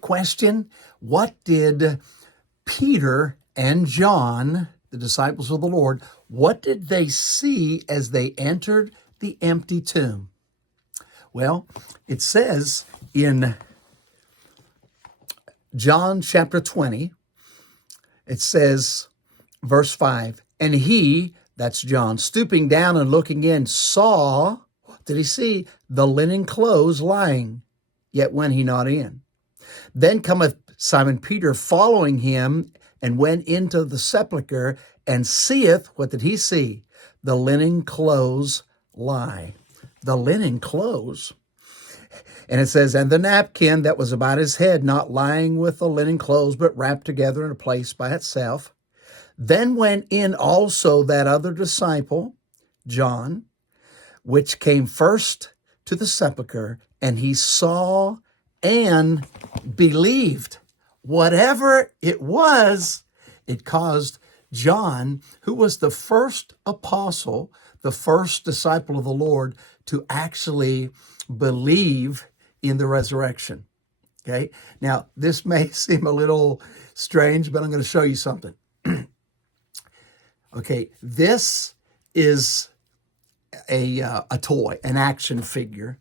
Question: what did Peter and John, the disciples of the Lord, what did they see as they entered the empty tomb? Well, it says in John chapter 20, it says, verse 5, and he, that's John, stooping down and looking in, saw, what did he see? The linen clothes lying, yet went he not in. Then cometh Simon Peter following him, and went into the sepulchre, and seeth, what did he see? The linen clothes lie. The linen clothes. And it says, and the napkin that was about his head, not lying with the linen clothes, but wrapped together in a place by itself. Then went in also that other disciple, John, which came first to the sepulchre, and he saw and believed. Whatever it was, it caused John, who was the first apostle, the first disciple of the Lord, to actually believe in the resurrection. Okay? Now, this may seem a little strange, but I'm going to show you something. Okay, this is a toy, an action figure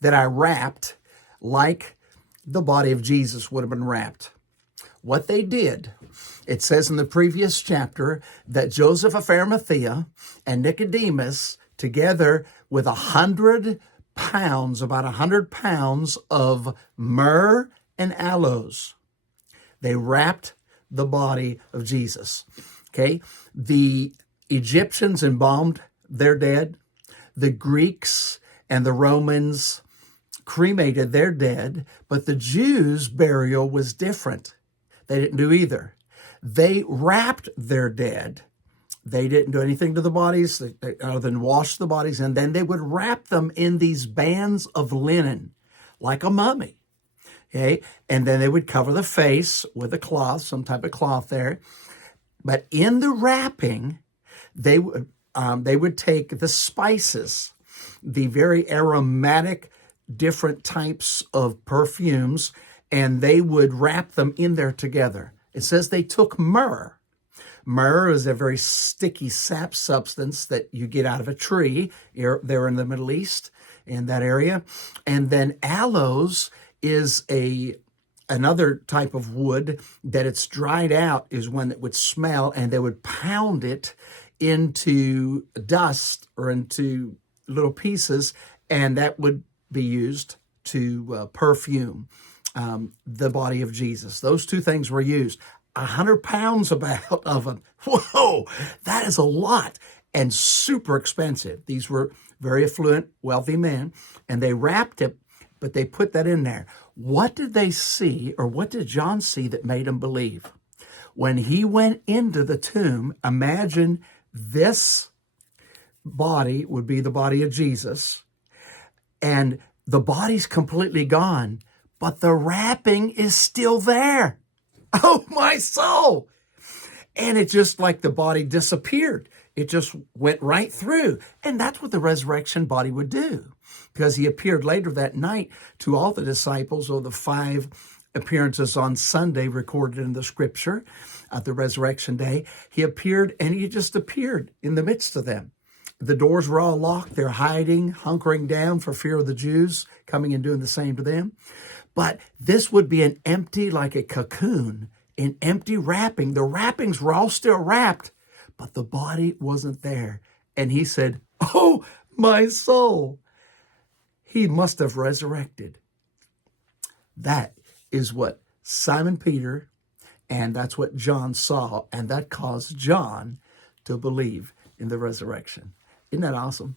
that I wrapped like the body of Jesus would have been wrapped. What they did, it says in the previous chapter that Joseph of Arimathea and Nicodemus, together with 100 pounds, about 100 pounds of myrrh and aloes, they wrapped the body of Jesus. Okay, the Egyptians embalmed their dead. The Greeks and the Romans cremated their dead, but the Jews' burial was different. They didn't do either. They wrapped their dead. They didn't do anything to the bodies other than wash the bodies, and then they would wrap them in these bands of linen, like a mummy. Okay, and then they would cover the face with a cloth, some type of cloth there. But in the wrapping, they would take the spices, the very aromatic, different types of perfumes, and they would wrap them in there together. It says they took myrrh. Myrrh is a very sticky sap substance that you get out of a tree there in the Middle East, in that area. And then aloes is another type of wood that it's dried out, is one that would smell, and they would pound it into dust or into little pieces, and that would be used to perfume the body of Jesus. Those two things were used. 100 pounds about of them. Whoa, that is a lot and super expensive. These were very affluent, wealthy men, and they wrapped it, but they put that in there. What did they see, or what did John see that made him believe? When he went into the tomb, imagine this body would be the body of Jesus, and the body's completely gone, but the wrapping is still there. Oh, my soul. And it just like the body disappeared. It just went right through. And that's what the resurrection body would do, because he appeared later that night to all the disciples, or the 5 appearances on Sunday recorded in the scripture at the resurrection day. He appeared, and he just appeared in the midst of them. The doors were all locked. They're hiding, hunkering down for fear of the Jews coming and doing the same to them. But this would be an empty, like a cocoon, an empty wrapping. The wrappings were all still wrapped, but the body wasn't there. And he said, oh, my soul. He must have resurrected. That is what Simon Peter, and that's what John saw, and that caused John to believe in the resurrection. Isn't that awesome?